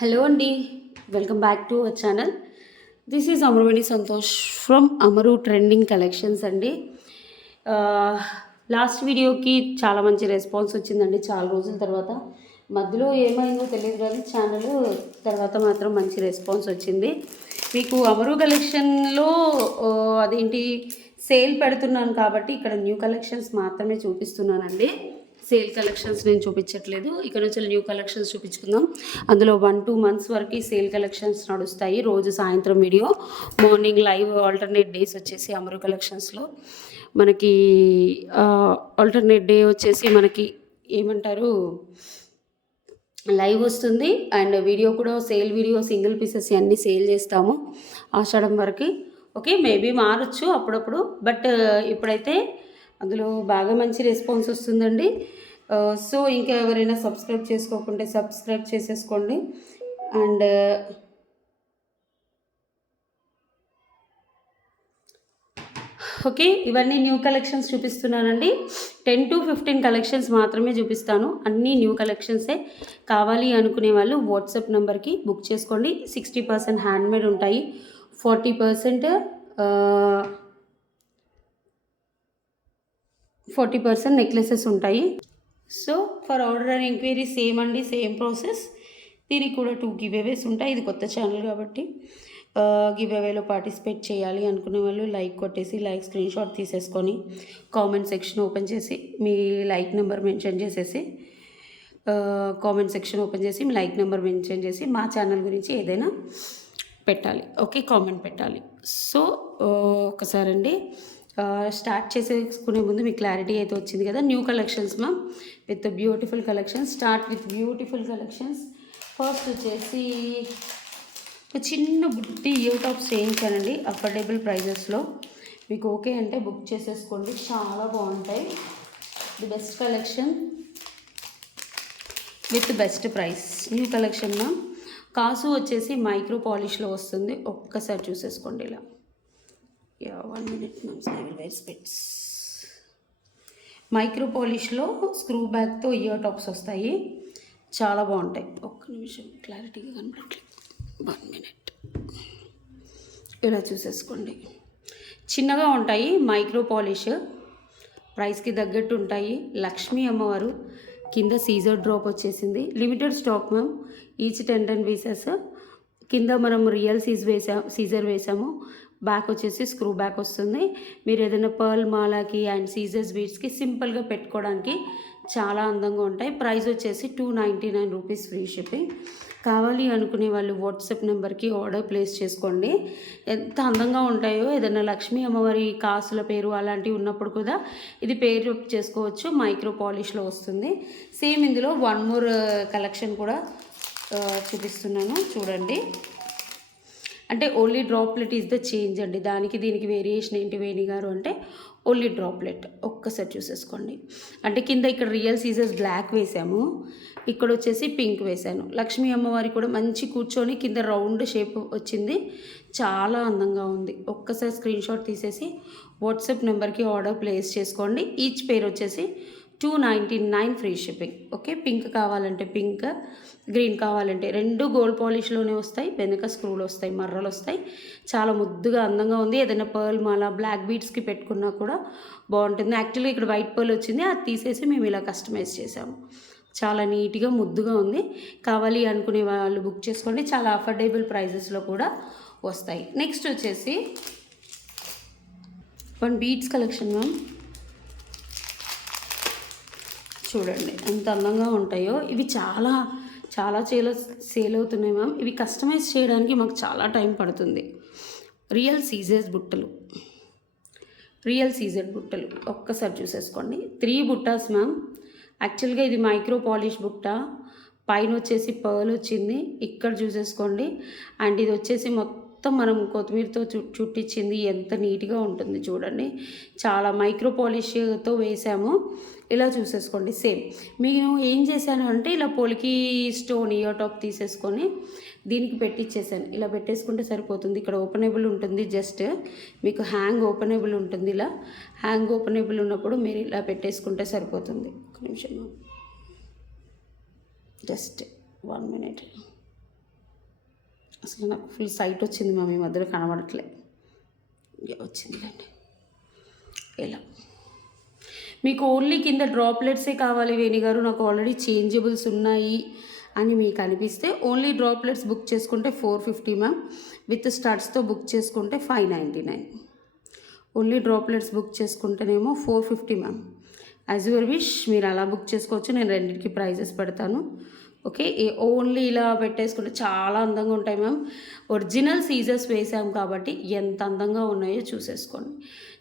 Hello అండి. Welcome back to our channel. This is Amaraveni Santosh from Amaru trending collections అండి. Last వీడియోకి చాలా మంచి రెస్పాన్స్ వచ్చిందండి చాలా రోజుల తర్వాత. మధ్యలో ఏమైందో తెలియదు కానీ ఛానల్ తర్వాత మాత్రం మంచి రెస్పాన్స్ వచ్చింది. మీకు అమరు కలెక్షన్లో అదేంటి సేల్ పెడుతున్నాను కాబట్టి ఇక్కడ న్యూ కలెక్షన్స్ మాత్రమే చూపిస్తున్నానండి. సేల్ కలెక్షన్స్ నేను చూపించట్లేదు. ఇక్కడ నుంచి న్యూ కలెక్షన్స్ చూపించుకుందాం. అందులో 1-2 మంత్స్ వరకు సేల్ కలెక్షన్స్ నడుస్తాయి. రోజు సాయంత్రం video, morning live. Alternate days వచ్చేసి అమరు కలెక్షన్స్లో మనకి ఆల్టర్నేట్ డే వచ్చేసి మనకి ఏమంటారు లైవ్ వస్తుంది. అండ్ వీడియో కూడా సేల్ వీడియో, సింగిల్ పీసెస్ అన్నీ సేల్ చేస్తాము ఆషాఢం వరకు. ఓకే, మేబీ మారచ్చు అప్పుడప్పుడు, బట్ ఇప్పుడైతే అందులో బాగా మంచి రెస్పాన్స్ వస్తుందండి. సో ఇంకా ఎవరైనా సబ్స్క్రైబ్ చేసుకోకుంటే సబ్స్క్రైబ్ చేసేసుకోండి. అండ్ ఓకే, ఇవన్నీ న్యూ కలెక్షన్స్ చూపిస్తున్నానండి. 10-15 కలెక్షన్స్ మాత్రమే చూపిస్తాను. అన్నీ న్యూ కలెక్షన్సే. కావాలి అనుకునే వాళ్ళు వాట్సాప్ నెంబర్కి బుక్ చేసుకోండి. 60% హ్యాండ్మేడ్ ఉంటాయి, 40% నెక్లెసెస్ ఉంటాయి. So for order and enquiry same అండి, సేమ్ ప్రాసెస్. దీనికి కూడా 2 గివ్ అవేస్ ఉంటాయి. ఇది కొత్త ఛానల్ కాబట్టి గివ్ అవేలో పార్టిసిపేట్ చేయాలి అనుకునే వాళ్ళు లైక్ కొట్టేసి, లైక్ స్క్రీన్ షాట్ తీసేసుకొని కామెంట్ సెక్షన్ ఓపెన్ చేసి మీ లైక్ నెంబర్ మెన్షన్ చేసేసి, కామెంట్ సెక్షన్ ఓపెన్ చేసి మీ లైక్ నెంబర్ మెన్షన్ చేసి మా ఛానల్ గురించి ఏదైనా పెట్టాలి. ఓకే, కామెంట్ పెట్టాలి. సో ఒకసారి అండి స్టార్ట్ చేసేసుకునే ముందు మీకు క్లారిటీ అయితే వచ్చింది కదా. New collections ma'am with beautiful collections. Start with beautiful collections. First వచ్చేసి ఒక చిన్న బుట్టి ఇయర్ టాప్స్ చేయించానండి అఫోర్డబుల్ ప్రైజెస్లో. మీకు ఓకే అంటే బుక్ చేసేసుకోండి, చాలా బాగుంటాయి. The best collection with best price. New collection ma'am. కాసు వచ్చేసి మైక్రో పాలిష్లో వస్తుంది. ఒక్కసారి చూసేసుకోండి ఇలా. 1 minute ma'am, I will wear specs. Micro పాలిష్లో స్క్రూ బ్యాగ్తో ఇయర్ టాప్స్ వస్తాయి, చాలా బాగుంటాయి. ఒక్క నిమిషం, క్లారిటీగా కనపడట్లేదు. 1 minute. ఇలా చూసేసుకోండి. చిన్నగా ఉంటాయి, మైక్రో పాలిష్, ప్రైస్కి తగ్గట్టు ఉంటాయి. లక్ష్మీ అమ్మవారు కింద సీజర్ డ్రాప్ వచ్చేసింది. Limited stock ma'am. Each 10 pieces. కింద మనం రియల్ సీజర్ వేసాము. బ్యాక్ వచ్చేసి స్క్రూ బ్యాక్ వస్తుంది. మీరు ఏదైనా పర్ల్ మాలాకి అండ్ సీజర్స్ బీడ్స్కి సింపుల్గా పెట్టుకోవడానికి చాలా అందంగా ఉంటాయి. ప్రైస్ వచ్చేసి 299 రూపీస్, ఫ్రీ షిప్పింగ్. కావాలి అనుకునే వాళ్ళు వాట్సాప్ నెంబర్కి ఆర్డర్ ప్లేస్ చేసుకోండి. ఎంత అందంగా ఉంటాయో. ఏదైనా లక్ష్మీ అమ్మవారి కాసుల పేరు అలాంటివి ఉన్నప్పుడు కూడా ఇది పేరు చేసుకోవచ్చు. మైక్రో పాలిష్లో వస్తుంది. సేమ్ ఇందులో 1 more కలెక్షన్ కూడా చూపిస్తున్నాను చూడండి. అంటే only droplet is the change అండి. దానికి దీనికి వేరియేషన్ ఏంటి వేణి గారు అంటే ఓన్లీ డ్రాప్లెట్. ఒక్కసారి చూసేసుకోండి. అంటే కింద ఇక్కడ రియల్ సీజర్స్ బ్లాక్ వేసాము, ఇక్కడ వచ్చేసి పింక్ వేసాను. లక్ష్మీ అమ్మవారి కూడా మంచి కూర్చొని కింద రౌండ్ షేప్ వచ్చింది, చాలా అందంగా ఉంది. ఒక్కసారి స్క్రీన్ షాట్ తీసేసి వాట్సాప్ నెంబర్కి ఆర్డర్ ప్లేస్ చేసుకోండి. ఈచ్ పేరు వచ్చేసి 299 ఫ్రీ షిప్పింగ్. ఓకే, పింక్ కావాలంటే పింక్, గ్రీన్ కావాలంటే 2 గోల్డ్ పాలిష్లోనే వస్తాయి. వెనక స్క్రూలు వస్తాయి, మర్రలు వస్తాయి. చాలా ముద్దుగా అందంగా ఉంది. ఏదైనా పర్ల్ మాల బ్లాక్ బీడ్స్కి పెట్టుకున్నా కూడా బాగుంటుంది. యాక్చువల్గా ఇక్కడ వైట్ పర్ల్ వచ్చింది, అది తీసేసి మేము ఇలా కస్టమైజ్ చేసాము. చాలా నీట్గా ముద్దుగా ఉంది. కావాలి అనుకునే వాళ్ళు బుక్ చేసుకోండి. చాలా అఫోర్డబుల్ ప్రైజెస్లో కూడా వస్తాయి. నెక్స్ట్ వచ్చేసి 1 బీడ్స్ కలెక్షన్ మ్యామ్. చూడండి ఎంత అందంగా ఉంటాయో. ఇవి చాలా చాలా సేల్ అవుతున్నాయి మ్యామ్. ఇవి కస్టమైజ్ చేయడానికి మాకు చాలా టైం పడుతుంది. రియల్ సీజర్ బుట్టలు ఒక్కసారి చూసేసుకోండి. 3 బుట్టాస్ మ్యామ్. యాక్చువల్గా ఇది మైక్రో పాలిష్ బుట్ట, పైన వచ్చేసి పర్ల్ వచ్చింది, ఇక్కడ చూసేసుకోండి. అండ్ ఇది వచ్చేసి మొత్తం మనం కొత్తిమీరతో చుట్టించింది. ఎంత నీట్గా ఉంటుంది చూడండి. చాలా మైక్రో పాలిష్తో వేసాము. ఇలా చూసేసుకోండి. సేమ్ నేను ఏం చేశాను అంటే ఇలా పొలికి స్టోన్ ఇయర్ టాప్ తీసేసుకొని దీనికి పెట్టించేసాను. ఇలా పెట్టేసుకుంటే సరిపోతుంది. ఇక్కడ ఓపెనబుల్ ఉంటుంది, జస్ట్ మీకు హ్యాంగ్ ఓపెనబుల్ ఉంటుంది. ఇలా హ్యాంగ్ ఓపెనబుల్ ఉన్నప్పుడు మీరు ఇలా పెట్టేసుకుంటే సరిపోతుంది. ఒక నిమిషం, జస్ట్ 1 minute. అసలు నాకు ఫుల్ సైట్ వచ్చింది మ్యామ్, ఈ మధ్యలో కనబడట్లే. వచ్చిందిలేండి. ఇలా మీకు ఓన్లీ కింద డ్రాప్లెట్సే కావాలి వేణి గారు, నాకు ఆల్రెడీ చేంజబుల్స్ ఉన్నాయి అని మీకు అనిపిస్తే ఓన్లీ డ్రాప్లెట్స్ బుక్ చేసుకుంటే 450 మ్యామ్. విత్ స్టడ్స్తో బుక్ చేసుకుంటే 599. ఓన్లీ డ్రాప్లెట్స్ బుక్ చేసుకుంటేనేమో 450 మ్యామ్. యాజ్ యువర్ విష్, మీరు అలా బుక్ చేసుకోవచ్చు. నేను రెండింటికి ప్రైజెస్ పెడతాను. ఓకే, ఓన్లీ ఇలా పెట్టేసుకుంటే చాలా అందంగా ఉంటాయి మ్యామ్. ఒరిజినల్ సీజర్స్ వేసాం కాబట్టి ఎంత అందంగా ఉన్నాయో చూసేసుకోండి.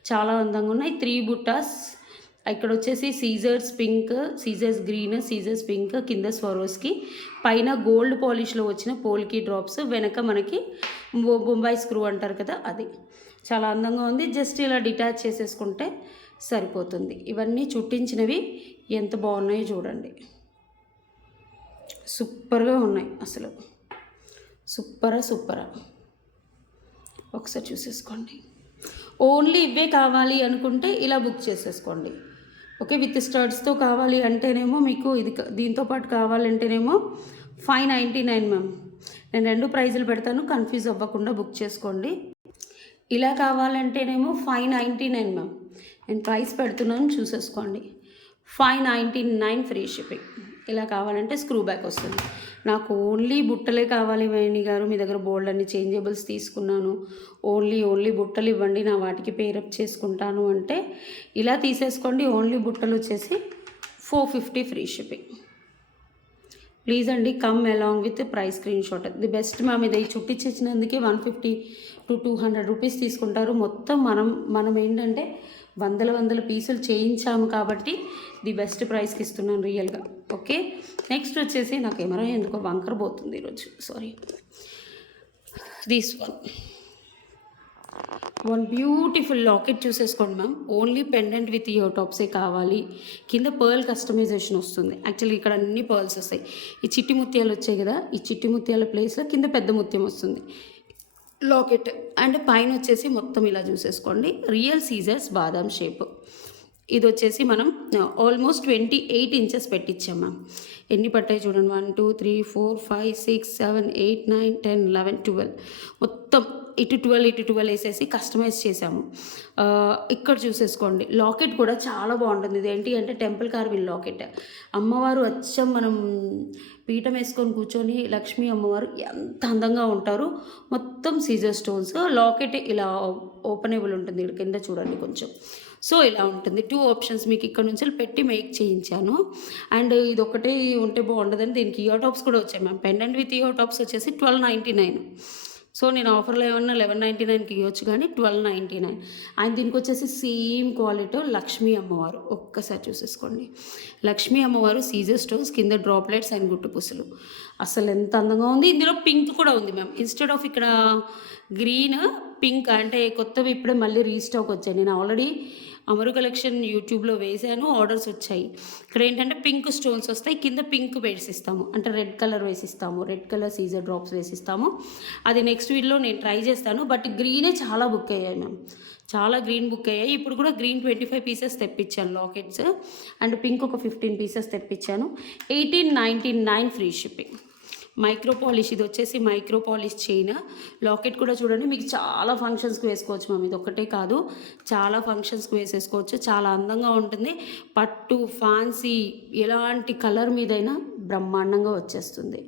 చాలా అందంగా ఉన్నాయి. 3 బుట్టాస్ ఇక్కడ వచ్చేసి సీజర్స్ పింక్, సీజర్స్ గ్రీన్, సీజర్స్ పింక్, కింద స్వరోస్కి, పైన గోల్డ్ పాలిష్లో వచ్చిన పోల్కి డ్రాప్స్, వెనక మనకి బొంబాయి స్క్రూ అంటారు కదా అది. చాలా అందంగా ఉంది. జస్ట్ ఇలా డిటాచ్ చేసేసుకుంటే సరిపోతుంది. ఇవన్నీ చుట్టించినవి ఎంత బాగున్నాయో చూడండి. సూపర్గా ఉన్నాయి అసలు, సూపరా. ఒకసారి చూసేసుకోండి. ఓన్లీ ఇవే కావాలి అనుకుంటే ఇలా బుక్ చేసేసుకోండి. ఓకే, విత్ స్టడ్స్తో కావాలి అంటేనేమో మీకు ఇది దీంతో పాటు కావాలంటేనేమో 599 మ్యామ్. నేను 2 ప్రైజులు పెడతాను, కన్ఫ్యూజ్ అవ్వకుండా బుక్ చేసుకోండి. ఇలా కావాలంటేనేమో 599 మ్యామ్. నేను ప్రైస్ పెడుతున్నాను చూసేసుకోండి. 599 ఫ్రీ షిప్పింగ్. ఇలా కావాలంటే స్క్రూ బ్యాక్ వస్తుంది. నాకు ఓన్లీ బుట్టలే కావాలి వేణి గారు, మీ దగ్గర బోల్డ్ అన్ని చేంజబుల్స్ తీసుకున్నాను, ఓన్లీ బుట్టలు ఇవ్వండి, నా వాటికి పేరప్ చేసుకుంటాను అంటే ఇలా తీసేసుకోండి. ఓన్లీ బుట్టలు వచ్చేసి 450 ఫ్రీ షిప్పింగ్. ప్లీజ్ అండి, come along with price screen shot. The best ma'am. ఇది చుట్టించినందుకే 150 to 200 రూపీస్ తీసుకుంటారు. మొత్తం మనం ఏంటంటే వందల పీసులు చేయించాము కాబట్టి ది బెస్ట్ ప్రైస్కి ఇస్తున్నాను రియల్గా. ఓకే, నెక్స్ట్ వచ్చేసి నా కెమెరా ఎందుకో వంకర పోతుంది ఈరోజు, sorry. This one beautiful locket చూసేసుకోండి ma'am. Only pendant with ear టాప్సే కావాలి. కింద పర్ల్ కస్టమైజేషన్ వస్తుంది. యాక్చువల్లీ ఇక్కడ అన్ని పర్ల్స్ వస్తాయి. ఈ చిట్టి ముత్యాలు వచ్చాయి కదా, ఈ చిట్టి ముత్యాల ప్లేస్లో కింద పెద్ద ముత్యం వస్తుంది లాకెట్. అండ్ పైన వచ్చేసి మొత్తం ఇలా చూసేసుకోండి, రియల్ సీజర్స్ బాదాం షేప్. ఇది వచ్చేసి మనం ఆల్మోస్ట్ 28 ఇంచెస్ పెట్టించాం మ్యామ్. ఎన్ని పట్టాయి చూడండి, 1 2 3 4 5 6 7 8 9 10 11 12 మొత్తం ఇటు 12 వేసేసి కస్టమైజ్ చేసాము. ఇక్కడ చూసేసుకోండి, లాకెట్ కూడా చాలా బాగుంటుంది. ఇది ఏంటి అంటే టెంపుల్ కార్వింగ్ లాకెట్. అమ్మవారు అచ్చం మనం పీఠం వేసుకొని కూర్చొని లక్ష్మీ అమ్మవారు ఎంత అందంగా ఉంటారు. మొత్తం సీజర్ స్టోన్స్. లాకెట్ ఇలా ఓపెనబుల్ ఉంటుంది. ఇక్కడ కింద చూడండి కొంచెం. సో ఇలా ఉంటుంది. 2 ఆప్షన్స్ మీకు ఇక్కడ నుంచి పెట్టి మేక్ చేయించాను. అండ్ ఇది ఒకటే ఉంటే బాగుండదని దీనికి ఇయర్ టాప్స్ కూడా వచ్చాయి ma'am. Pendant with ear tops వచ్చేసి 1299. సో నేను ఆఫర్లో ఏమన్నా 1199కి ఇవ్వచ్చు, కానీ 1299. అండ్ దీనికి వచ్చేసి సేమ్ క్వాలిటీ లక్ష్మీ అమ్మవారు. ఒక్కసారి చూసేసుకోండి, లక్ష్మీ అమ్మవారు సీజర్ స్టోన్స్, కింద డ్రాప్లెట్స్ అండ్ గుట్టు పుసులు. అసలు ఎంత అందంగా ఉంది. ఇందులో పింక్ కూడా ఉంది మ్యామ్. ఇన్స్టెడ్ ఆఫ్ ఇక్కడ గ్రీన్, పింక్ అంటే కొత్తవి ఇప్పుడే మళ్ళీ రీస్టాక్ వచ్చాయి. నేను ఆల్రెడీ అమరు కలెక్షన్ యూట్యూబ్లో వేసాను, ఆర్డర్స్ వచ్చాయి. ఇక్కడ ఏంటంటే పింక్ స్టోన్స్ వస్తాయి, కింద పింక్ వేసిస్తాము, అంటే రెడ్ కలర్ వేసిస్తాము, రెడ్ కలర్ సీజర్ డ్రాప్స్ వేసిస్తాము. అది నెక్స్ట్ వీడియోలో నేను ట్రై చేస్తాను. బట్ గ్రీనే చాలా బుక్ అయ్యాయి మ్యామ్, చాలా గ్రీన్ బుక్ అయ్యాయి. ఇప్పుడు కూడా గ్రీన్ 25 పీసెస్ తెప్పించాను లాకెట్స్. అండ్ పింక్ ఒక 15 పీసెస్ తెప్పించాను. 1899 ఫ్రీ షిప్పింగ్. మైక్రో పాలిష్, ఇది వచ్చేసి మైక్రో పాలిష్ చైన్. లాకెట్ కూడా చూడండి, మీకు చాలా ఫంక్షన్స్కి వేసుకోవచ్చు మ్యామ్. ఇది ఒక్కటే కాదు, చాలా ఫంక్షన్స్కి వేసేసుకోవచ్చు. చాలా అందంగా ఉంటుంది. పట్టు, ఫ్యాన్సీ ఎలాంటి కలర్ మీదైనా బ్రహ్మాండంగా వచ్చేస్తుంది.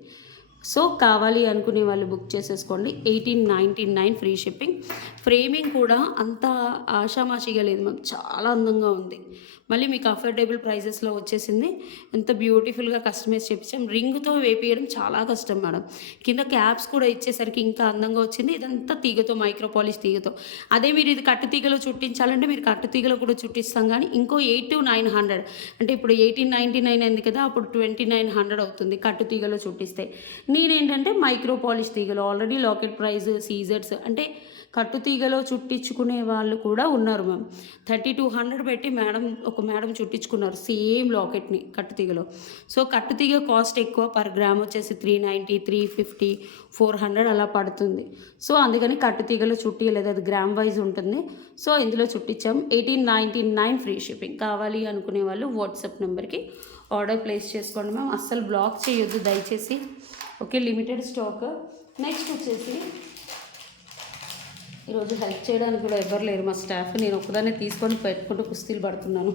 సో కావాలి అనుకునే వాళ్ళు బుక్ చేసేసుకోండి. 1899 ఫ్రీ షిప్పింగ్. ఫ్రేమింగ్ కూడా అంత ఆషామాషిగా లేదు మ్యామ్, చాలా అందంగా ఉంది. మళ్ళీ మీకు అఫోర్డబుల్ ప్రైజెస్లో వచ్చేసింది. ఎంత బ్యూటిఫుల్గా కస్టమైజ్ చేయించాం. రింగ్తో వేపియడం చాలా కష్టం మేడం. కింద క్యాప్స్ కూడా ఇచ్చేసరికి ఇంకా అందంగా వచ్చింది. ఇదంతా తీగతో, మైక్రో పాలిష్ తీగతో. అదే మీరు ఇది కట్టు తీగలో చుట్టించాలంటే మీరు కట్టు తీగలో కూడా చుట్టిస్తాం, కానీ ఇంకో 8 to 900. అంటే ఇప్పుడు 1899 అయింది కదా, అప్పుడు 2900 అవుతుంది కట్టు తీగలో చుట్టిస్తే. నేనేంటంటే మైక్రో పాలిష్ తీగలు ఆల్రెడీ లాకెట్ ప్రైస్, సీజర్స్ అంటే కట్టు తీగలో చుట్టించుకునే వాళ్ళు కూడా ఉన్నారు మ్యామ్. 3200 పెట్టి ఒక మేడం చుట్టించుకున్నారు సేమ్ లాకెట్ని కట్టు తీగలో. సో కట్టు తీగ కాస్ట్ ఎక్కువ, పర్ గ్రామ్ వచ్చేసి 390, 350, 400 అలా పడుతుంది. సో అందుకని కట్టు తీగలో చుట్టియలేదు, అది గ్రామ్ వైజ్ ఉంటుంది. సో ఇందులో చుట్టించాం. 1899 ఫ్రీ షిప్పింగ్. కావాలి అనుకునే వాళ్ళు వాట్సాప్ నెంబర్కి ఆర్డర్ ప్లేస్ చేసుకోండి మ్యామ్. అస్సలు బ్లాక్ చేయొద్దు దయచేసి. Okay, limited stock. నెక్స్ట్ వచ్చేసి ఈరోజు హెల్ప్ చేయడానికి కూడా ఎవరు లేరు మా స్టాఫ్, నేను ఒక్కదాన్ని తీసుకొని పెట్టుకుంటూ కుస్తీలు పడుతున్నాను.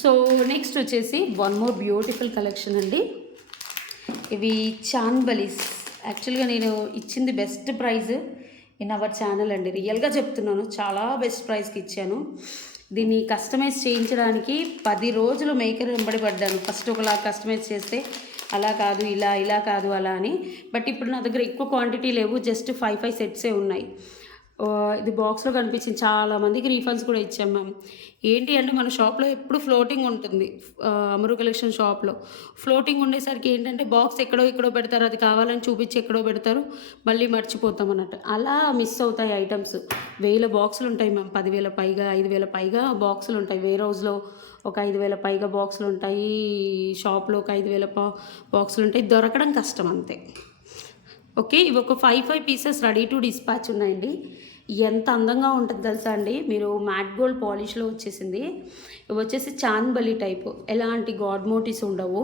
సో నెక్స్ట్ వచ్చేసి వన్ మోర్ బ్యూటిఫుల్ కలెక్షన్ అండి. ఇవి చాన్బలీస్. యాక్చువల్గా నేను ఇచ్చింది best prize in our channel అండి, రియల్గా చెప్తున్నాను, చాలా బెస్ట్ ప్రైస్కి ఇచ్చాను. దీన్ని కస్టమైజ్ చేయించడానికి 10 రోజులు మేకర్ వెంబడి పడ్డాను. ఫస్ట్ ఒకలా కస్టమైజ్ చేస్తే అలా కాదు, ఇలా కాదు అలా అని. బట్ ఇప్పుడు నా దగ్గర ఎక్కువ క్వాంటిటీ లేవు, జస్ట్ 5 సెట్సే ఉన్నాయి. ఇది బాక్స్లో కనిపించింది, చాలామందికి రీఫండ్స్ కూడా ఇచ్చాం మ్యామ్. ఏంటి అంటే మన షాప్లో ఎప్పుడు ఫ్లోటింగ్ ఉంటుంది, అమరు కలెక్షన్ షాప్లో ఫ్లోటింగ్ ఉండేసరికి ఏంటంటే బాక్స్ ఎక్కడో పెడతారు, అది కావాలని చూపించి ఎక్కడో పెడతారు, మళ్ళీ మర్చిపోతాం అన్నట్టు, అలా మిస్ అవుతాయి ఐటమ్స్. 1000 బాక్సులు ఉంటాయి మ్యామ్, 10,000 పైగా 5,000 పైగా బాక్సులు ఉంటాయి. వేర్ హౌస్లో ఒక 5,000 పైగా బాక్సులు ఉంటాయి, షాప్లో ఒక 5,000 బాక్సులు ఉంటాయి, దొరకడం కష్టం అంతే. ఓకే, ఇవి ఒక 5 పీసెస్ రెడీ టు డిస్పాచ్ ఉన్నాయండి. ఎంత అందంగా ఉంటుంది తెలుసా అండి, మీరు మ్యాట్ గోల్డ్ పాలిష్లో వచ్చేసింది. ఇవి వచ్చేసి చాన్బలి టైపు, ఎలాంటి గాడ్ మోటివ్స్ ఉండవు,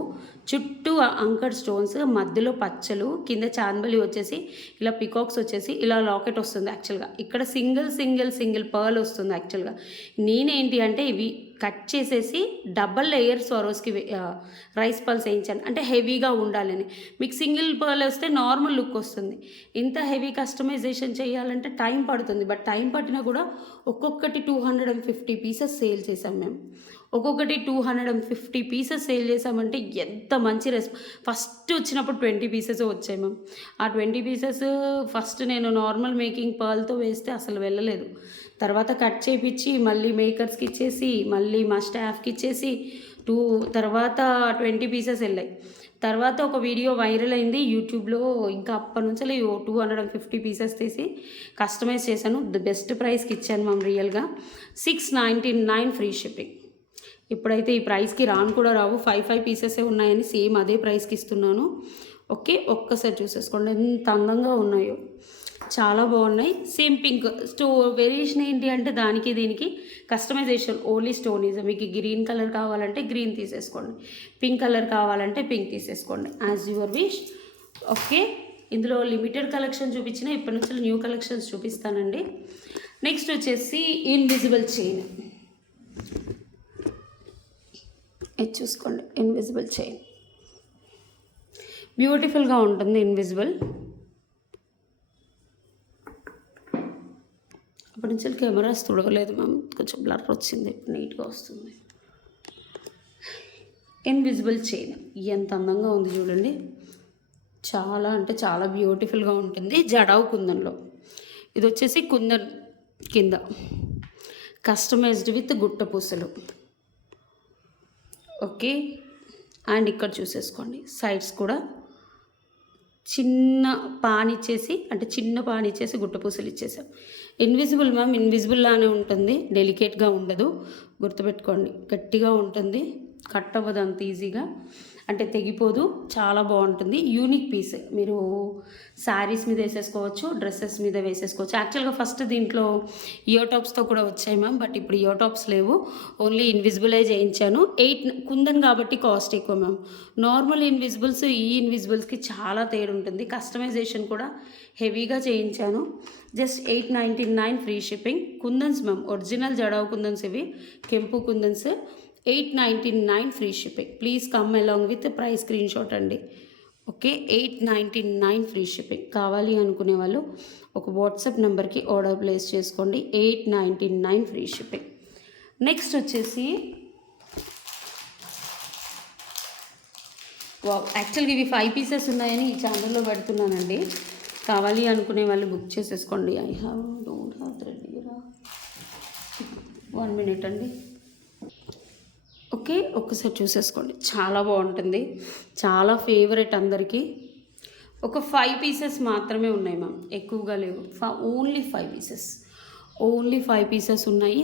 చుట్టూ అంకర్ స్టోన్స్, మధ్యలో పచ్చలు, కింద చాన్బలి వచ్చేసి ఇలా పికాక్స్ వచ్చేసి ఇలా లాకెట్ వస్తుంది. యాక్చువల్గా ఇక్కడ సింగిల్ పర్ల్ వస్తుంది. యాక్చువల్గా నేనేంటి అంటే ఇవి కట్ చేసేసి double layer Swarovski rice pearls వేయించాను, అంటే హెవీగా ఉండాలని. మీకు సింగిల్ పర్ల్ వస్తే నార్మల్ లుక్ వస్తుంది. ఇంత హెవీ కస్టమైజేషన్ చేయాలంటే టైం పడుతుంది. బట్ టైం పట్టినా కూడా ఒక్కొక్కటి 250 పీసెస్ సేల్ చేసాం మేము. ఒక్కొక్కటి 250 పీసెస్ సేల్ చేసామంటే ఎంత మంచి ఫస్ట్ వచ్చినప్పుడు 20 పీసెస్ వచ్చాయి మ్యామ్. ఆ 20 పీసెస్ ఫస్ట్ నేను నార్మల్ మేకింగ్ పర్ల్తో వేస్తే అసలు వెళ్ళలేదు. తర్వాత కట్ చేయించి మళ్ళీ మేకర్స్కి ఇచ్చేసి మళ్ళీ మా స్టాఫ్కి ఇచ్చేసి తర్వాత 20 పీసెస్ వెళ్ళాయి. తర్వాత ఒక వీడియో వైరల్ అయింది యూట్యూబ్లో, ఇంకా అప్పటి నుంచి 250 పీసెస్ తీసి కస్టమైజ్ చేశాను. ది బెస్ట్ ప్రైస్కి ఇచ్చాను మ్యామ్, రియల్గా 699 ఫ్రీ షిప్పింగ్. ఇప్పుడైతే ఈ ప్రైస్కి రాను కూడా రావు, 5 పీసెసే ఉన్నాయని సేమ్ అదే ప్రైస్కి ఇస్తున్నాను. ఓకే, ఒక్కసారి చూసేసుకోండి ఎంత అందంగా ఉన్నాయో, చాలా బాగున్నాయి. సేమ్ పింక్ వేరియేషన్ ఏంటి అంటే దానికి దీనికి కస్టమైజేషన్ ఓన్లీ స్టోన్ మీకు గ్రీన్ కలర్ కావాలంటే గ్రీన్ తీసేసుకోండి, పింక్ కలర్ కావాలంటే పింక్ తీసేసుకోండి, యాజ్ యువర్ విష్. ఓకే, ఇందులో లిమిటెడ్ కలెక్షన్ చూపించిన, ఇప్పటి నుంచి న్యూ కలెక్షన్స్ చూపిస్తానండి. నెక్స్ట్ వచ్చేసి ఇన్విజిబుల్ చైన్. ఇది చూసుకోండి, ఇన్విజిబుల్ చైన్ బ్యూటిఫుల్గా ఉంటుంది. ఇన్విజిబుల్ అప్పటి నుంచి కెమెరాస్ తుడవలేదు మ్యామ్, కొంచెం బ్లర్ వచ్చింది, ఇప్పుడు నీట్గా వస్తుంది. ఇన్విజిబుల్ చైన్ ఎంత అందంగా ఉంది చూడండి, చాలా అంటే చాలా బ్యూటిఫుల్గా ఉంటుంది. జడావు కుందన్లో ఇది వచ్చేసి కుందన్ కింద కస్టమైజ్డ్ విత్ గుట్ట పూసలు. ఓకే, అండ్ ఇక్కడ చూసేసుకోండి సైడ్స్ కూడా చిన్న పాన్ ఇచ్చేసి, అంటే చిన్న పాన్ ఇచ్చేసి గుట్ట పూసలు ఇచ్చేసాం. ఇన్విజిబుల్ మ్యామ్, ఇన్విజిబుల్ లానే ఉంటుంది, డెలికేట్గా ఉండదు, గుర్తుపెట్టుకోండి. గట్టిగా ఉంటుంది, కట్ అవ్వదు అంత ఈజీగా, అంటే తెగిపోదు, చాలా బాగుంటుంది. యూనిక్ పీస్, మీరు శారీస్ మీద వేసేసుకోవచ్చు, డ్రెస్సెస్ మీద వేసేసుకోవచ్చు. యాక్చువల్గా ఫస్ట్ దీంట్లో ఇయర్ టాప్స్తో కూడా వచ్చాయి మ్యామ్, బట్ ఇప్పుడు ఇయర్ టాప్స్ లేవు, ఓన్లీ ఇన్విజిబులే చేయించాను. 8 కుందన్ కాబట్టి కాస్ట్ ఎక్కువ మ్యామ్. నార్మల్ ఇన్విజిబుల్స్ ఈ ఇన్విజిబుల్స్కి చాలా తేడా ఉంటుంది. కస్టమైజేషన్ కూడా హెవీగా చేయించాను. Just 899 free shipping. Kundans ma'am, original jadau kundans ఇవి, కెంపు kundans. 899 free shipping. Please come along with price screen shot అండి. Okay, 899 free shipping. కావాలి అనుకునే వాళ్ళు ఒక వాట్సాప్ నెంబర్కి ఆర్డర్ ప్లేస్ చేసుకోండి. 899 ఫ్రీ షిప్పింగ్. నెక్స్ట్ వచ్చేసి యాక్చువల్గా ఇవి 5 పీసెస్ ఉన్నాయని ఈ ఛానల్లో పెడుతున్నానండి, కావాలి అనుకునే వాళ్ళు బుక్ చేసేసుకోండి. Don't have thread here. 1 minute అండి. ఓకే, ఒక్కసారి చూసేసుకోండి, చాలా బాగుంటుంది, చాలా ఫేవరెట్ అందరికీ. ఒక 5 పీసెస్ మాత్రమే ఉన్నాయి మ్యామ్, ఎక్కువగా లేవు. ఓన్లీ 5 పీసెస్, ఓన్లీ 5 పీసెస్ ఉన్నాయి.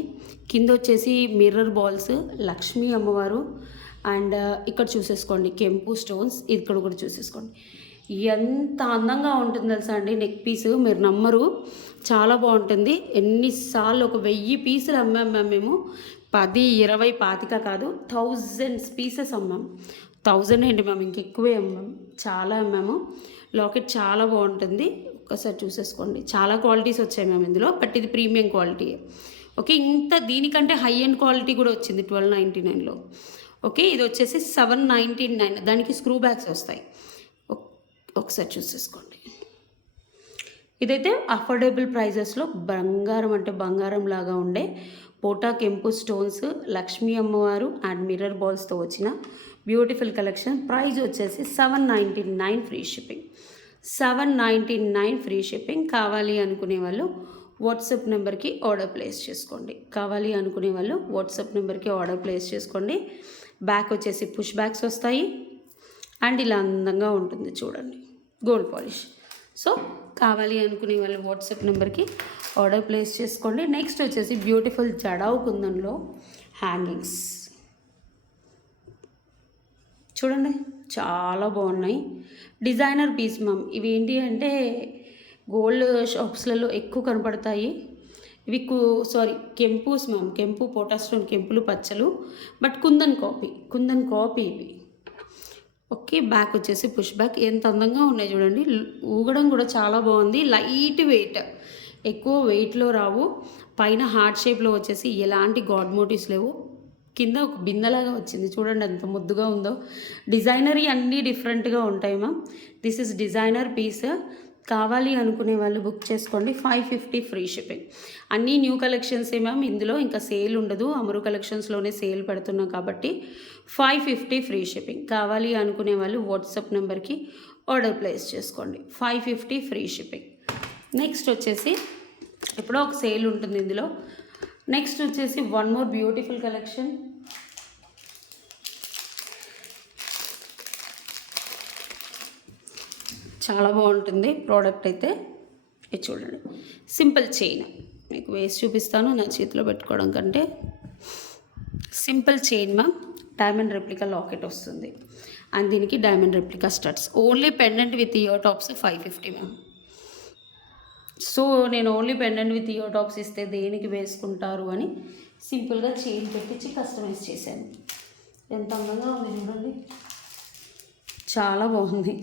కింద వచ్చేసి మిర్రర్ బాల్స్, లక్ష్మీ అమ్మవారు, అండ్ ఇక్కడ చూసేసుకోండి కెంపు స్టోన్స్, ఇక్కడ కూడా చూసేసుకోండి. ఎంత అందంగా ఉంటుంది తెలుసా అండి నెక్ పీసు, మీరు నమ్మరు, చాలా బాగుంటుంది. ఎన్నిసార్లు ఒక 1000 పీసులు అమ్మాం మ్యామ్ మేము, 10, 20, 25 కాదు, 1000 పీసెస్ అమ్మాం. 1000 ఏంటి మ్యామ్, ఇంకెక్కువే మ్యామ్, చాలా అమ్మాము. లాకెట్ చాలా బాగుంటుంది, ఒక్కసారి చూసేసుకోండి. చాలా క్వాలిటీస్ వచ్చాయి మ్యామ్ ఇందులో, బట్ ఇది ప్రీమియం క్వాలిటీ. ఓకే, ఇంత దీనికంటే హై ఎండ్ క్వాలిటీ కూడా వచ్చింది 1299లో. ఓకే, ఇది వచ్చేసి 799, దానికి స్క్రూ బ్యాగ్స్ వస్తాయి. ఒకసారి చూసేసుకోండి. ఇదైతే అఫోర్డబుల్ ప్రైజెస్లో బంగారం అంటే బంగారం లాగా ఉండే పోటా కెంపు స్టోన్స్, లక్ష్మీ అమ్మవారు అండ్ మిర్రర్ బాల్స్తో వచ్చిన బ్యూటిఫుల్ కలెక్షన్. ప్రైస్ వచ్చేసి 799 ఫ్రీ షిప్పింగ్. 799 free shipping. కావాలి అనుకునే వాళ్ళు వాట్సాప్ నెంబర్కి ఆర్డర్ ప్లేస్ చేసుకోండి. కావాలి అనుకునే వాళ్ళు వాట్సాప్ నెంబర్కి ఆర్డర్ ప్లేస్ చేసుకోండి. బ్యాక్ వచ్చేసి పుష్ బ్యాగ్స్ వస్తాయి అండ్ ఇలా అందంగా ఉంటుంది చూడండి, గోల్డ్ పాలిష్. సో కావాలి అనుకునే వాళ్ళు వాట్సాప్ నెంబర్కి ఆర్డర్ ప్లేస్ చేసుకోండి. నెక్స్ట్ వచ్చేసి బ్యూటిఫుల్ జడావు కుందన్లో హ్యాంగింగ్స్ చూడండి, చాలా బాగున్నాయి. Designer piece ma'am. ఇవి ఏంటి అంటే గోల్డ్ షాప్స్లలో ఎక్కువ కనపడతాయి. ఇవి కెంపూస్ మ్యామ్, కెంపు పోటాస్టోన్ కెంపులు పచ్చలు, బట్ కుందన్ కాపీ ఇవి. ఓకే, బ్యాక్ వచ్చేసి పుష్ బ్యాక్. ఎంత అందంగా ఉన్నాయి చూడండి, ఊగడం కూడా చాలా బాగుంది. లైట్ వెయిట్, ఎక్కువ వెయిట్లో రావు. పైన హార్ట్ షేప్లో వచ్చేసి ఎలాంటి గాడ్ మోటివ్స్ లేవు. కింద ఒక బిందెలాగా వచ్చింది చూడండి, ఎంత ముద్దుగా ఉందో. డిజైనరీ అన్నీ డిఫరెంట్గా ఉంటాయి ma'am. This is designer piece. కావాలి అనుకునే వాళ్ళు బుక్ చేసుకోండి. 550 ఫ్రీ షిప్పింగ్. అన్నీ న్యూ కలెక్షన్సే మ్యామ్, ఇందులో ఇంకా సేల్ ఉండదు. అమరు కలెక్షన్స్లోనే సేల్ పెడుతున్నాం కాబట్టి 550 ఫ్రీ షిప్పింగ్. కావాలి అనుకునే వాళ్ళు వాట్సాప్ నెంబర్కి ఆర్డర్ ప్లేస్ చేసుకోండి. 550 ఫ్రీ షిప్పింగ్. నెక్స్ట్ వచ్చేసి ఎప్పుడో ఒక సేల్ ఉంటుంది ఇందులో. నెక్స్ట్ వచ్చేసి వన్ మోర్ బ్యూటిఫుల్ కలెక్షన్. చాలా బాగుంటుంది ప్రోడక్ట్ అయితే. ఇది చూడండి, సింపుల్ చైన్. మీకు వేసి చూపిస్తాను, నా చేతిలో పెట్టుకోవడం కంటే. Simple chain ma'am, diamond replica locket వస్తుంది అండ్ దీనికి diamond replica studs. Only pendant with ear tops 550 ma'am. So నేను only pendant with ear tops ఇస్తే దేనికి వేసుకుంటారు అని సింపుల్గా చైన్ పెట్టించి కస్టమైజ్ చేశాను. ఎంత అందంగా ఉంది చూడండి, చాలా బాగుంది.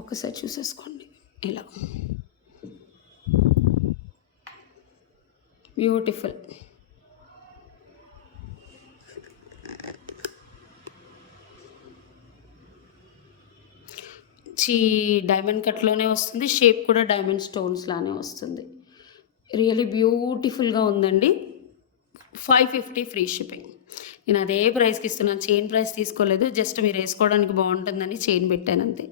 ఒకసారి చూసేసుకోండి, ఇలా బ్యూటిఫుల్. డైమండ్ కట్లోనే వస్తుంది, షేప్ కూడా డైమండ్ స్టోన్స్ లానే వస్తుంది. రియలీ బ్యూటిఫుల్గా ఉందండి. 550 ఫ్రీ షిప్పింగ్. నేను అదే ప్రైస్కి ఇస్తున్నాను, చైన్ ప్రైస్ తీసుకోలేదు. జస్ట్ మీరు వేసుకోవడానికి బాగుంటుందని చైన్ పెట్టాను అంతే.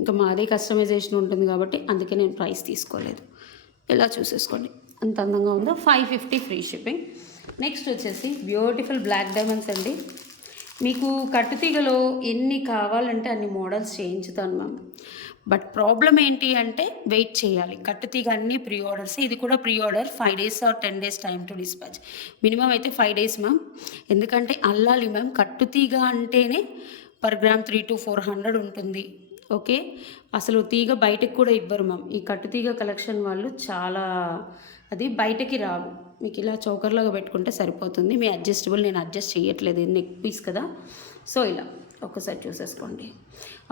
ఇంకా మాదే కస్టమైజేషన్ ఉంటుంది కాబట్టి అందుకే నేను ప్రైస్ తీసుకోలేదు. ఇలా చూసేసుకోండి, అంత అందంగా ఉందో. 550 ఫ్రీ షిప్పింగ్. నెక్స్ట్ వచ్చేసి బ్యూటిఫుల్ బ్లాక్ డైమండ్స్ అండి. మీకు కట్టుతీగలో ఎన్ని కావాలంటే అన్ని మోడల్స్ చేయించుతాను మ్యామ్. బట్ ప్రాబ్లం ఏంటి అంటే వెయిట్ చేయాలి. కట్టుతీగ అన్నీ ప్రీ ఆర్డర్స్. ఇది కూడా pre order. 5 days or 10 days time to dispatch. Minimum అయితే 5 days మ్యామ్. ఎందుకంటే అల్లాలి మ్యామ్. కట్టుతీగ అంటేనే పర్ గ్రామ్ 300 to 400 ఉంటుంది. ఓకే, అసలు తీగ బయటకు కూడా ఇవ్వరు మ్యామ్. ఈ కట్టుతీగ కలెక్షన్ వాళ్ళు చాలా, అది బయటకి రావు. మీకు ఇలా చౌకర్లాగా పెట్టుకుంటే సరిపోతుంది. మీ అడ్జస్టబుల్ నేను అడ్జస్ట్ చేయట్లేదు, నెక్ పీస్ కదా. సో ఇలా ఒక్కసారి చూసేసుకోండి.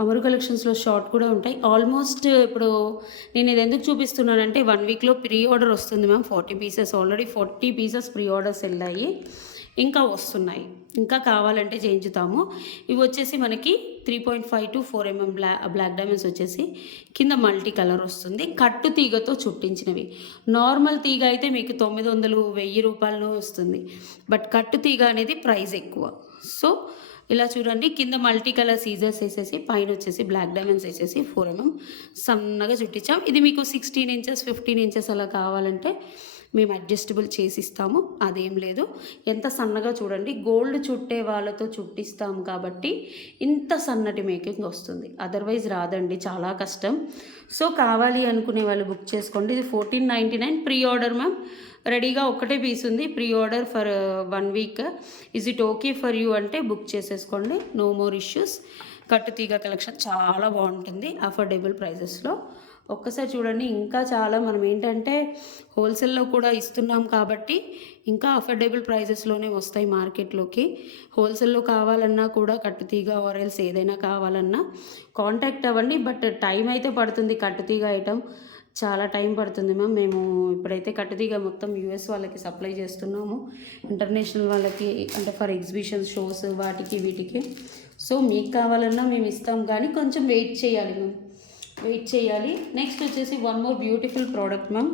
అమరు కలెక్షన్స్లో షార్ట్ కూడా ఉంటాయి. ఆల్మోస్ట్ ఇప్పుడు నేను ఇది ఎందుకు చూపిస్తున్నానంటే 1 weekలో ప్రీ ఆర్డర్ వస్తుంది ma'am. 40 pieces, already 40 pieces pre orders వెళ్ళాయి, ఇంకా వస్తున్నాయి. ఇంకా కావాలంటే చేయించుతాము. ఇవి వచ్చేసి మనకి 3.5 to 4 mm బ్లాక్ డైమండ్స్ వచ్చేసి కింద మల్టీ కలర్ వస్తుంది. కట్టు తీగతో చుట్టించినవి. నార్మల్ తీగ అయితే మీకు 900, 1000 రూపాయలు వస్తుంది. బట్ కట్టు తీగ అనేది ప్రైస్ ఎక్కువ. సో ఇలా చూడండి, కింద మల్టీ కలర్ సీజర్స్ వేసేసి పైన వచ్చేసి బ్లాక్ డైమండ్స్ వేసేసి 4 mm సన్నగా చుట్టించాం. ఇది మీకు 16 inches 15 inches అలా కావాలంటే మేము అడ్జస్టబుల్ చేసి ఇస్తాము, అదేం లేదు. ఎంత సన్నగా చూడండి, గోల్డ్ చుట్టే వాళ్ళతో చుట్టిస్తాం కాబట్టి ఇంత సన్నటి మేకింగ్ వస్తుంది. అదర్వైజ్ రాదండి, చాలా కష్టం. సో కావాలి అనుకునే వాళ్ళు బుక్ చేసుకోండి. ఇది 1499 ప్రీ ఆర్డర్ మ్యామ్. రెడీగా ఒకటే పీస్ ఉంది. Pre order for 1 week. Is it okay for you అంటే బుక్ చేసేసుకోండి, నో మోర్ ఇష్యూస్. కట్టుతీగ కలెక్షన్ చాలా బాగుంటుంది అఫోర్డబుల్ ప్రైజెస్లో. ఒక్కసారి చూడండి. ఇంకా చాలా మనం ఏంటంటే హోల్సేల్లో కూడా ఇస్తున్నాం కాబట్టి ఇంకా అఫోర్డబుల్ ప్రైజెస్లోనే వస్తాయి మార్కెట్లోకి. హోల్సేల్లో కావాలన్నా కూడా కట్టుతీగ ఆరెల్స్ ఏదైనా కావాలన్నా కాంటాక్ట్ అవ్వండి. బట్ టైం అయితే పడుతుంది. కట్టుతీగ ఐటమ్ చాలా టైం పడుతుంది మ్యామ్. మేము ఇప్పుడైతే కట్టుతీగ మొత్తం యూఎస్ వాళ్ళకి సప్లై చేస్తున్నాము, ఇంటర్నేషనల్ వాళ్ళకి, అంటే ఫర్ ఎగ్జిబిషన్స్, షోస్, వాటికి వీటికి. సో మీకు కావాలన్నా మేము ఇస్తాం, కానీ కొంచెం వెయిట్ చేయాలి మ్యామ్, వెయిట్ చేయాలి. నెక్స్ట్ వచ్చేసి one more beautiful product ma'am.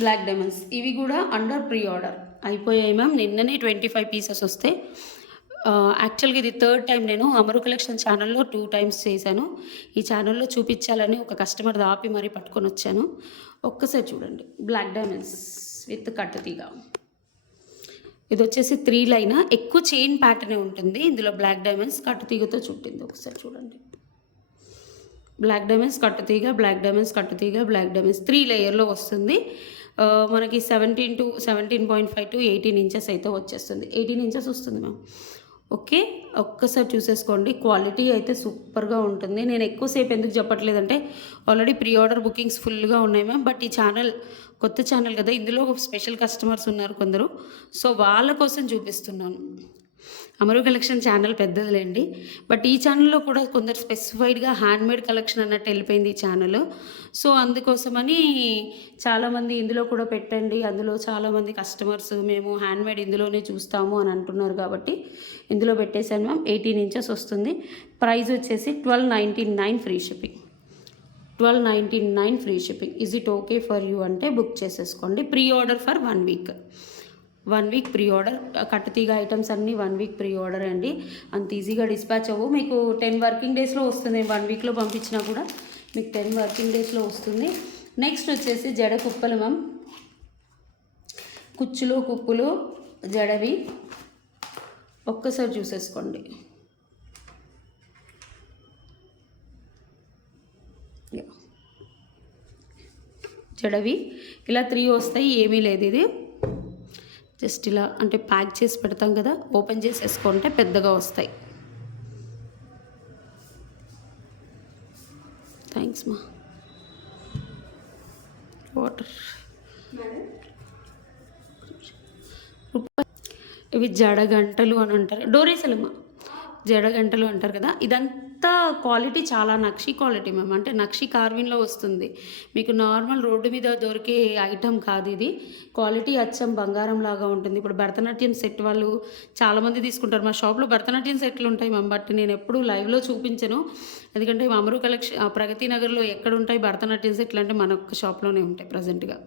Black diamonds. ఇవి కూడా అండర్ ప్రీ ఆర్డర్ అయిపోయాయి మ్యామ్. నిన్ననే 25 పీసెస్ వస్తే. యాక్చువల్గా ఇది థర్డ్ టైం నేను అమరు కలెక్షన్ ఛానల్లో 2 టైమ్స్ చేశాను. ఈ ఛానల్లో చూపించాలని ఒక కస్టమర్ ఆపి మరీ పట్టుకొని వచ్చాను. ఒక్కసారి చూడండి. బ్లాక్ డైమండ్స్ విత్ కట్టుతీగ. ఇది వచ్చేసి 3 లైన్, ఎక్కువ చైన్ ప్యాటర్నే ఉంటుంది ఇందులో. బ్లాక్ డైమండ్స్ కట్టుతీగతో చుట్టింది. ఒకసారి చూడండి. బ్లాక్ డైమండ్స్ కట్టుతీగ, బ్లాక్ డైమండ్స్ కట్టుతీగ, బ్లాక్ డైమండ్స్ 3 లేయర్లో వస్తుంది. మనకి 17 to 17.5 to 18 ఇంచెస్ అయితే వచ్చేస్తుంది. 18 ఇంచెస్ వస్తుంది మ్యామ్. ఓకే, ఒక్కసారి చూసేసుకోండి. క్వాలిటీ అయితే సూపర్గా ఉంటుంది. నేను ఎక్కువసేపు ఎందుకు చెప్పట్లేదంటే ఆల్రెడీ ప్రీ ఆర్డర్ బుకింగ్స్ ఫుల్గా ఉన్నాయి మ్యామ్. బట్ ఈ ఛానల్ కొత్త ఛానల్ కదా, ఇందులో స్పెషల్ కస్టమర్స్ ఉన్నారు కొందరు. సో వాళ్ళ కోసం చూపిస్తున్నాను. అమరు కలెక్షన్ ఛానల్ పెద్దదిలేండి, బట్ ఈ ఛానల్లో కూడా కొందరు స్పెసిఫైడ్గా హ్యాండ్మేడ్ కలెక్షన్ అన్నట్టు వెళ్ళిపోయింది ఈ ఛానల్. సో అందుకోసమని చాలామంది ఇందులో కూడా పెట్టండి, అందులో చాలామంది కస్టమర్స్ మేము హ్యాండ్మేడ్ ఇందులోనే చూస్తాము అని అంటున్నారు కాబట్టి ఇందులో పెట్టేశాను మ్యామ్. 18 ఇంచెస్ వస్తుంది. ప్రైస్ వచ్చేసి $12.99 free shipping. $12.99 free shipping. Is it okay for you అంటే బుక్ చేసేసుకోండి. Pre order for 1 week. 1 week pre order. కట్టుతీగ ఐటమ్స్ అన్నీ 1 వీక్ ప్రీ ఆర్డర్ అండి. అంత ఈజీగా డిస్పాచ్ అవ్వు. మీకు 10 వర్కింగ్ డేస్లో వస్తుంది. 1 వీక్లో పంపించినా కూడా మీకు 10 వర్కింగ్ డేస్లో వస్తుంది. నెక్స్ట్ వచ్చేసి జడ కుప్పలు మ్యామ్. కుచ్చులు, కుప్పులు, జడవి ఒక్కసారి చూసేసుకోండి. జడవి ఇలా 3 వస్తాయి. ఏమీ లేదు, ఇది జస్ట్ ఇలా అంటే ప్యాక్ చేసి పెడతాం కదా, ఓపెన్ చేసేసుకుంటే పెద్దగా వస్తాయి. థ్యాంక్స్ మా. వాటర్. ఇవి జడగంటలు అని అంటారు, డోరేసలమ్మ జడగంటలు అంటారు కదా. ఇదంతా క్వాలిటీ చాలా నక్షి క్వాలిటీ మ్యామ్. అంటే నక్షి కార్విన్లో వస్తుంది. మీకు నార్మల్ రోడ్డు మీద దొరికే ఐటమ్ కాదు ఇది. క్వాలిటీ అచ్చం బంగారం లాగా ఉంటుంది. ఇప్పుడు భరతనాట్యం సెట్ వాళ్ళు చాలామంది తీసుకుంటారు. మా షాప్లో భరతనాట్యం సెట్లు ఉంటాయి మ్యామ్, బట్ నేను ఎప్పుడు లైవ్లో చూపించను. ఎందుకంటే అమరు కలెక్షన్ ప్రగతి నగర్లో ఎక్కడ ఉంటాయి భరతనాట్యం సెట్లు అంటే మన ఒక్క షాప్లోనే ఉంటాయి ప్రజెంట్గా.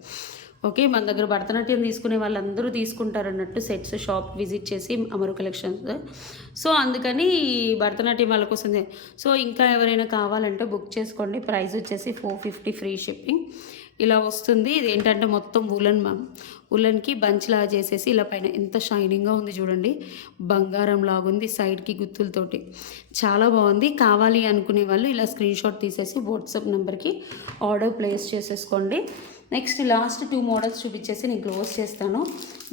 ఓకే, మన దగ్గర భరతనాట్యం తీసుకునే వాళ్ళందరూ తీసుకుంటారు అన్నట్టు సెట్స్ షాప్ విజిట్ చేసి అమరు కలెక్షన్స్. సో అందుకని భరతనాట్యం వాళ్ళ కోసం. సో ఇంకా ఎవరైనా కావాలంటే బుక్ చేసుకోండి. ప్రైస్ వచ్చేసి $450 ఫ్రీ షిప్పింగ్. ఇలా వస్తుంది. ఇది ఏంటంటే మొత్తం ఉలన్ మ్యామ్. ఉలన్కి బంచ్లా చేసేసి ఇలా పైన ఎంత షైనింగ్గా ఉంది చూడండి, బంగారం లాగుంది. సైడ్కి గుత్తులతోటి చాలా బాగుంది. కావాలి అనుకునే వాళ్ళు ఇలా స్క్రీన్ షాట్ తీసేసి వాట్సాప్ నెంబర్కి ఆర్డర్ ప్లేస్ చేసేసుకోండి. నెక్స్ట్ లాస్ట్ 2 మోడల్స్ చూపించేసి నేను క్లోజ్ చేస్తాను.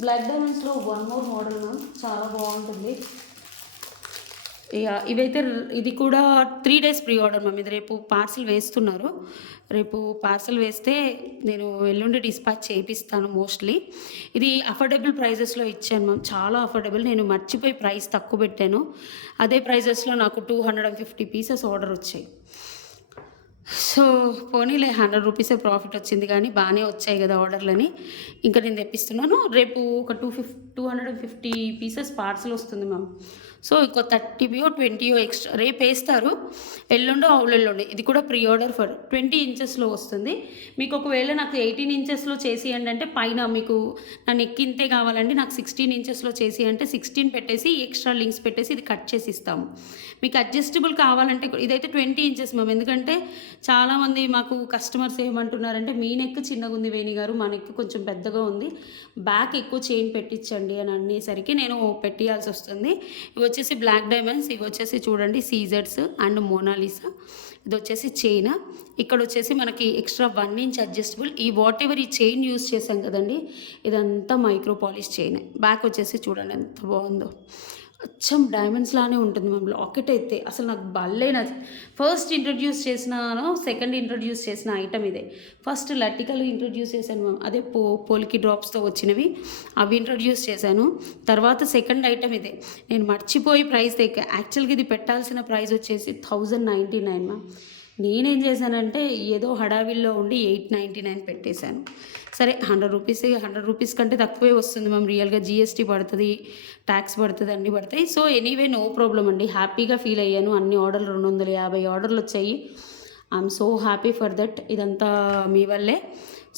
బ్లాక్ డైమండ్స్లో 1 మోర్ మోడల్ చాలా బాగుంటుంది. ఇవైతే ఇది కూడా 3 డేస్ ప్రీ ఆర్డర్ మ్యామ్. ఇది రేపు పార్సల్ వేస్తున్నారు. రేపు పార్సల్ వేస్తే నేను ఎల్లుండి డిస్పాచ్ చేయిస్తాను మోస్ట్లీ. ఇది అఫోర్డబుల్ ప్రైజెస్లో ఇచ్చాను మ్యామ్, చాలా అఫోర్డబుల్. నేను మర్చిపోయి ప్రైస్ తక్కువ పెట్టాను. అదే ప్రైజెస్లో నాకు 250 పీసెస్ ఆర్డర్ వచ్చాయి. సో పోనీలే, ₹100 ప్రాఫిట్ వచ్చింది, కానీ బాగానే వచ్చాయి కదా ఆర్డర్లని. ఇంకా నేను తెప్పిస్తున్నాను. రేపు ఒక 250 పీసెస్ పార్సల్ వస్తుంది మ్యామ్. సో ఇంకో 30 or 20 ఎక్స్ట్రా రేపు వేస్తారు. ఎల్లుండో అవులెల్లుండి. ఇది కూడా ప్రీ ఆర్డర్ ఫర్ 20 ఇంచెస్లో వస్తుంది. మీకు ఒకవేళ నాకు 18 ఇంచెస్లో చేసియండి అంటే పైన మీకు నా నెక్ ఇంతే కావాలండి, నాకు 16 ఇంచెస్లో చేసి అంటే 16 పెట్టేసి ఎక్స్ట్రా లింక్స్ పెట్టేసి ఇది కట్ చేసి ఇస్తాము. మీకు అడ్జస్టబుల్ కావాలంటే ఇదైతే 20 ఇంచెస్ మ్యామ్. ఎందుకంటే చాలామంది మాకు కస్టమర్స్ ఏమంటున్నారంటే మీ నెక్ చిన్నగా ఉంది వేణి గారు, మా నెక్ కొంచెం పెద్దగా ఉంది, బ్యాక్ ఎక్కువ చైన్ పెట్టించండి అని అనేసరికి నేను పెట్టియాల్సి వస్తుంది. ఇవి వచ్చేసి బ్లాక్ డైమండ్స్, ఇవి వచ్చేసి చూడండి సీజర్స్ అండ్ మోనాలిసా. ఇది వచ్చేసి చైన్, ఇక్కడ వచ్చేసి మనకి ఎక్స్ట్రా 1 ఇంచ్ అడ్జస్టబుల్. ఈ వాట్ ఎవర్ ఈ చైన్ యూస్ చేసాం కదండి, ఇదంతా మైక్రో పాలిష్ చైన్. బ్యాక్ వచ్చేసి చూడండి ఎంత బాగుందో, అచ్చం డైమండ్స్ లానే ఉంటుంది మ్యామ్. లాకెట్ అయితే అసలు నాకు భలే ఫస్ట్ ఇంట్రడ్యూస్ చేసినాను, సెకండ్ ఇంట్రడ్యూస్ చేసిన ఐటమ్ ఇదే. ఫస్ట్ లటికలు ఇంట్రడ్యూస్ చేశాను మ్యామ్, అదే పోలికి డ్రాప్స్తో వచ్చినవి అవి ఇంట్రడ్యూస్ చేశాను. తర్వాత సెకండ్ ఐటమ్ ఇదే. నేను మర్చిపోయి ప్రైస్ దగ్గర, యాక్చువల్గా ఇది పెట్టాల్సిన ప్రైస్ వచ్చేసి 1099 మ్యామ్. నేనేం చేశానంటే ఏదో హడావిల్లో ఉండి 899 పెట్టేశాను. సరే 100 రూపీస్ కంటే తక్కువే వస్తుంది మ్యామ్. రియల్గా జిఎస్టీ పడుతుంది, ట్యాక్స్ పడుతుంది, అన్నీ పడతాయి. సో ఎనీవే నో ప్రాబ్లం అండి, హ్యాపీగా ఫీల్ అయ్యాను. అన్ని ఆర్డర్లు 250 ఆర్డర్లు వచ్చాయి. I'm so happy for that. ఇదంతా మీ వల్లే.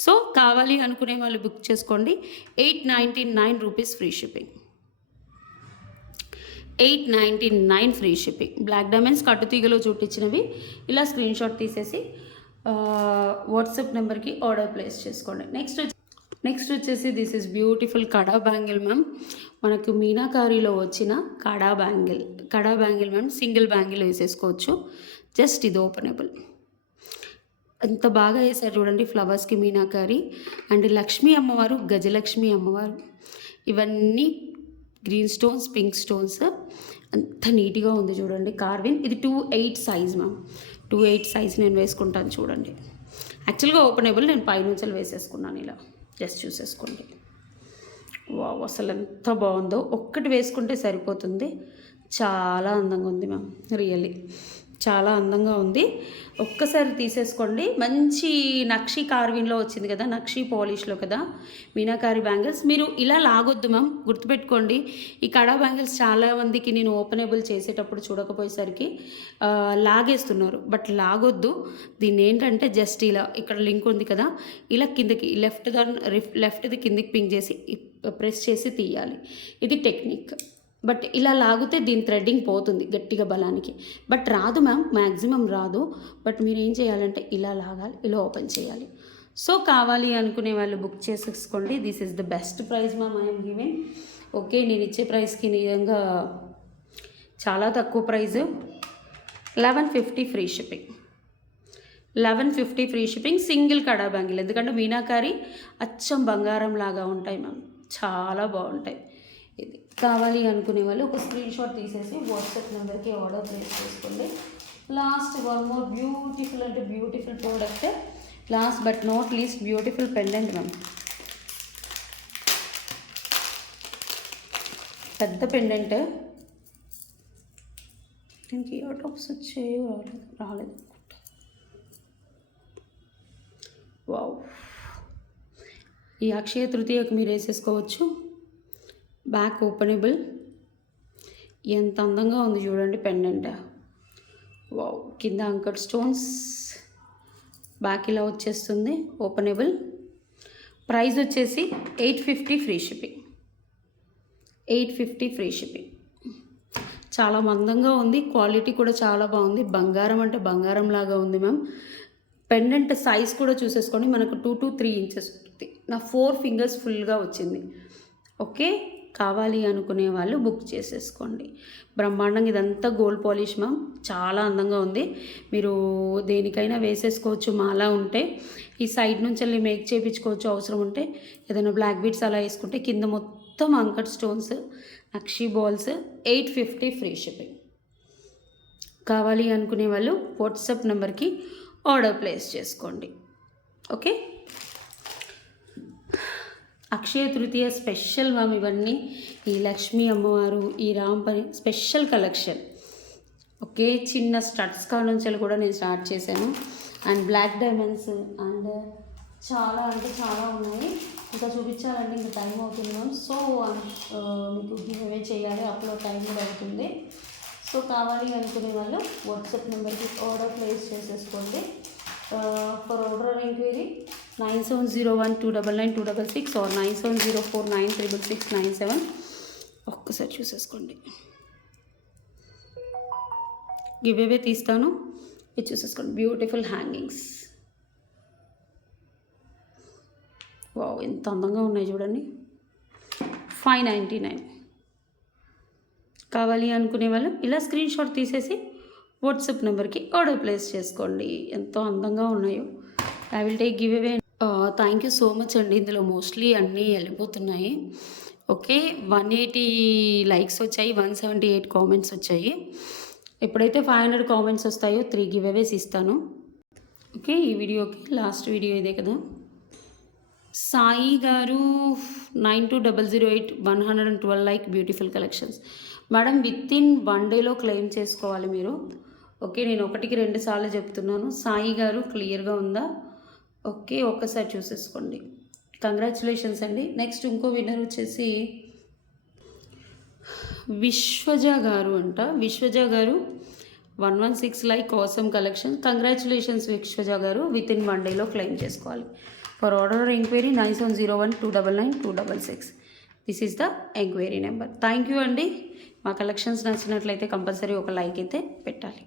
సో కావాలి అనుకునే వాళ్ళు బుక్ చేసుకోండి. 899 rupees free shipping, 899 free shipping. Black diamonds కట్టుతీగలో చూపించినవి ఇలా స్క్రీన్ షాట్ తీసేసి వాట్సాప్ నెంబర్కి ఆర్డర్ ప్లేస్ చేసుకోండి. నెక్స్ట్ వచ్చేసి this is beautiful kada bangle ma'am. మనకు మీనాకారీలో వచ్చిన kada bangle ma'am. Single bangle వేసేసుకోవచ్చు. జస్ట్ ఇది ఓపెనబుల్. ఎంత బాగా వేసారు చూడండి, ఫ్లవర్స్కి మీనాకారి అండ్ లక్ష్మీ అమ్మవారు, గజలక్ష్మి అమ్మవారు, ఇవన్నీ గ్రీన్ స్టోన్స్, పింక్ స్టోన్స్, అంత నీట్గా ఉంది చూడండి కార్వింగ్. ఇది 2/8 సైజ్ మ్యామ్. 2/8 సైజ్ నేను వేసుకుంటాను చూడండి. యాక్చువల్గా ఓపెనబుల్, నేను పైనుంచి వేసేసుకున్నాను ఇలా. జస్ట్ చూసేసుకోండి. వావ్, అసలు ఎంత బాగుందో. ఒక్కటి వేసుకుంటే సరిపోతుంది. చాలా అందంగా ఉంది మ్యామ్, రియల్లీ చాలా అందంగా ఉంది. ఒక్కసారి తీసేసుకోండి. మంచి నక్షి కార్విన్లో వచ్చింది కదా, నక్షి పాలిష్లో కదా మీనాకారి బ్యాంగిల్స్. మీరు ఇలా లాగొద్దు మ్యామ్, గుర్తుపెట్టుకోండి. ఈ కడా బ్యాంగిల్స్ చాలామందికి నేను ఓపెనబుల్ చేసేటప్పుడు చూడకపోయేసరికి లాగేస్తున్నారు, బట్ లాగొద్దు. దీన్ని ఏంటంటే జస్ట్ ఇలా, ఇక్కడ లింక్ ఉంది కదా, ఇలా కిందకి లెఫ్ట్ది కిందికి పింక్ చేసి ప్రెస్ చేసి తీయాలి. ఇది టెక్నిక్. బట్ ఇలా లాగితే దీని థ్రెడ్డింగ్ పోతుంది గట్టిగా బలానికి. బట్ రాదు మ్యామ్, మ్యాక్సిమం రాదు. బట్ మీరు ఏం చేయాలంటే ఇలా లాగాలి, ఇలా ఓపెన్ చేయాలి. సో కావాలి అనుకునే వాళ్ళు బుక్ చేసేసుకోండి. This is the best price ma'am I'm giving. Okay, నేను ఇచ్చే ప్రైస్కి నిజంగా చాలా తక్కువ price. 1150 free shipping, 1150 free shipping. Single కడా బ్యాంగిల్, ఎందుకంటే మీనాకారి అచ్చం బంగారం లాగా ఉంటాయి మ్యామ్, చాలా బాగుంటాయి. ఇది కావాలి అనుకునే వాళ్ళు ఒక స్క్రీన్ షాట్ తీసేసి వాట్సాప్ నెంబర్కి ఆర్డర్ ప్లేస్ చేసుకోండి. లాస్ట్ వన్ మోర్ బ్యూటిఫుల్ అంటే beautiful product, last but not least beautiful pendant ma'am. పెద్ద పెండెంట్, దీనికి ఇయర్ టాప్స్ వచ్చాయో రాలేదు. వావ్, ఈ అక్షయ తృతీయకు మీరు వేసేసుకోవచ్చు. బ్యాక్ ఓపెనబుల్, ఎంత అందంగా ఉంది చూడండి పెండెంట్. వావ్, కింద అంకర్ స్టోన్స్, బ్యాక్ ఇలా వచ్చేస్తుంది ఓపెనబుల్. ప్రైస్ వచ్చేసి 850 ఫ్రీ షిప్పింగ్, 850 ఫ్రీ షిప్పింగ్. చాలా మందంగా ఉంది, క్వాలిటీ కూడా చాలా బాగుంది. బంగారం అంటే బంగారం లాగా ఉంది మ్యామ్. పెండెంట్ సైజ్ కూడా చూసేసుకోండి, మనకు 2 to 3 ఇంచెస్ ఉంటుంది. నా 4 ఫింగర్స్ ఫుల్గా వచ్చింది. ఓకే, కావాలి అనుకునే వాళ్ళు బుక్ చేసేసుకోండి. బ్రహ్మాండంగా, ఇదంతా గోల్డ్ పాలిష్ మ్యామ్, చాలా అందంగా ఉంది. మీరు దేనికైనా వేసేసుకోవచ్చు. మాలా ఉంటే ఈ సైడ్ నుంచి వెళ్ళి మేక్ చేయించుకోవచ్చు అవసరం ఉంటే. ఏదైనా బ్లాక్ బీడ్స్ అలా వేసుకుంటే కింద మొత్తం అంకర్ స్టోన్స్, నక్షి బాల్స్. 850 free shipping. కావాలి అనుకునే వాళ్ళు వాట్సాప్ నెంబర్కి ఆర్డర్ ప్లేస్ చేసుకోండి. Okay, Akshaya Tritiya special ma'am ఇవన్నీ. ఈ లక్ష్మీ అమ్మవారు, ఈ రాంపని స్పెషల్ కలెక్షన్. ఓకే, చిన్న స్టడ్స్ కాడ నుంచి కూడా నేను స్టార్ట్ చేశాను. అండ్ బ్లాక్ డైమండ్స్ అండ్ చాలా అంటే చాలా ఉన్నాయి. ఇంకా చూపించాలంటే ఇంకా టైం అవుతుంది మ్యామ్. సో మీకు గివ్ అవే చేయాలి, అప్లోడ్ టైం కూడా అవుతుంది. సో కావాలి అనుకునే వాళ్ళు వాట్సాప్ నెంబర్కి ఆర్డర్ ప్లేస్ చేసేసుకోండి. For order enquiry 9701299266 or 9704966697. ఒక్కసారి చూసేసుకోండి. గివ్ అవే తీస్తాను. ఇది చూసేసుకోండి, బ్యూటిఫుల్ హ్యాంగింగ్స్. వావ్, ఎంత అందంగా ఉన్నాయి చూడండి. 599. కావాలి అనుకునే వాళ్ళు ఇలా స్క్రీన్ షాట్ తీసేసి వాట్సాప్ నెంబర్కి ఆర్డర్ ప్లేస్ చేసుకోండి. ఎంతో అందంగా ఉన్నాయో. I will take give away. Thank you so much అండి. ఇందులో మోస్ట్లీ అన్నీ వెళ్ళిపోతున్నాయి. ఓకే, 180 లైక్స్ వచ్చాయి, 178 కామెంట్స్ వచ్చాయి. ఎప్పుడైతే 500 కామెంట్స్ వస్తాయో 3 గివ్ అవేస్ ఇస్తాను. ఓకే, ఈ వీడియోకి లాస్ట్ వీడియో ఇదే కదా. సాయి గారు 92008 112 like, beautiful collections. Madam with in 1 డేలో క్లెయిమ్ చేసుకోవాలి మీరు. ఓకే, నేను 1కి 2 సార్లు చెప్తున్నాను. సాయి గారు క్లియర్గా ఉందా? ఓకే, ఒక్కసారి చూసేసుకోండి. కంగ్రాచులేషన్స్ అండి. నెక్స్ట్ ఇంకో విన్నర్ వచ్చేసి విశ్వజ గారు అంట. విశ్వజ గారు 116 లైక్, ఆసమ్ కలెక్షన్. కంగ్రాచులేషన్స్ విశ్వజ గారు. విత్ ఇన్ 1 డేలో క్లెయిమ్ చేసుకోవాలి. For order enquiry 9701299266. This is the enquiry number. Thank you అండి. మా కలెక్షన్స్ నచ్చినట్లయితే కంపల్సరీ ఒక లైక్ అయితే పెట్టాలి.